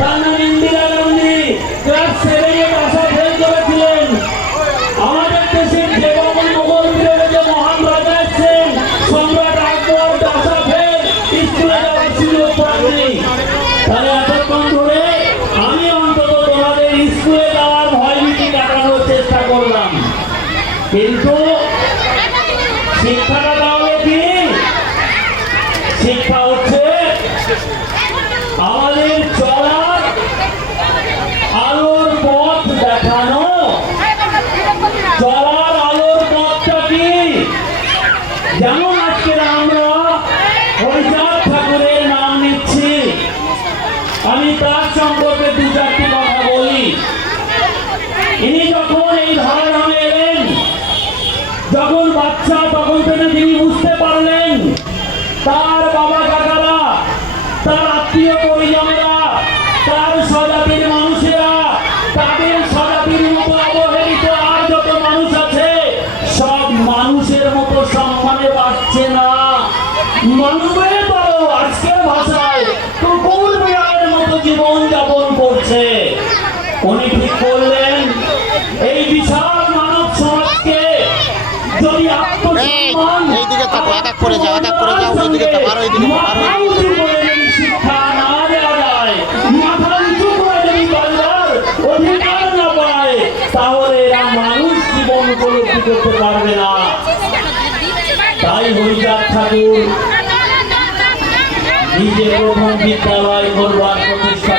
তার নাম ইন্দিরা গান্ধী ক্লাস 7-এ ভাষা ফেল করেছিলেন। আমাদের দেশের দেবগণ মোগল বিরোধী মহান রাজা এসেছেন সম্রাট আকবর ভাষা ফেল স্কুলে যাওয়ার সুযোগ পাননি। তাহলে এতক্ষণ ধরে আমি অন্তত তোমাদের স্কুলে যাওয়ার ভয়ভীতি কাটানোর চেষ্টা করলাম, কিন্তু শিক্ষাটা তাহলে কি? শিক্ষা হচ্ছে আমাদের চলার আলোর পথ দেখানো। চলার আলোর পথটা কি? যেমন আজকে আমরা হরিচাঁদ ঠাকুরের নাম নিচ্ছি, আমি তার সম্পর্কে দু চারটি কথা বলি। ইনি যখন এই ধরাধামে এলেন, যখন বাচ্চা, তখন থেকে তিনি বুঝতে পারলেন তার বাবা কাকারা, তার আত্মীয় পরিজনেরা, তার স্বজাতির মানুষেরা, তাদের স্বজাতির মতো অবহেলিত আর যত মানুষ আছে সব মানুষের মতো সম্মানে পাচ্ছে না, মানবের বড় আজকের ভাষায় কুকুর বিড়ালের মতো জীবন যাপন করছে। উনি ঠিক করলেন এই বিশাল মানব সমাজকে যদি আত্মসম্মান শিক্ষা না দেওয়া যায়, মাথা উঁচু করে যদি বাংলার অধিকার না পায়, তাহলে এরা মানুষ জীবন উপলব্ধি করতে পারবে না। তাই হরিচাঁদ ঠাকুর নিজে প্রথম বিদ্যালয় করবার প্রতিষ্ঠা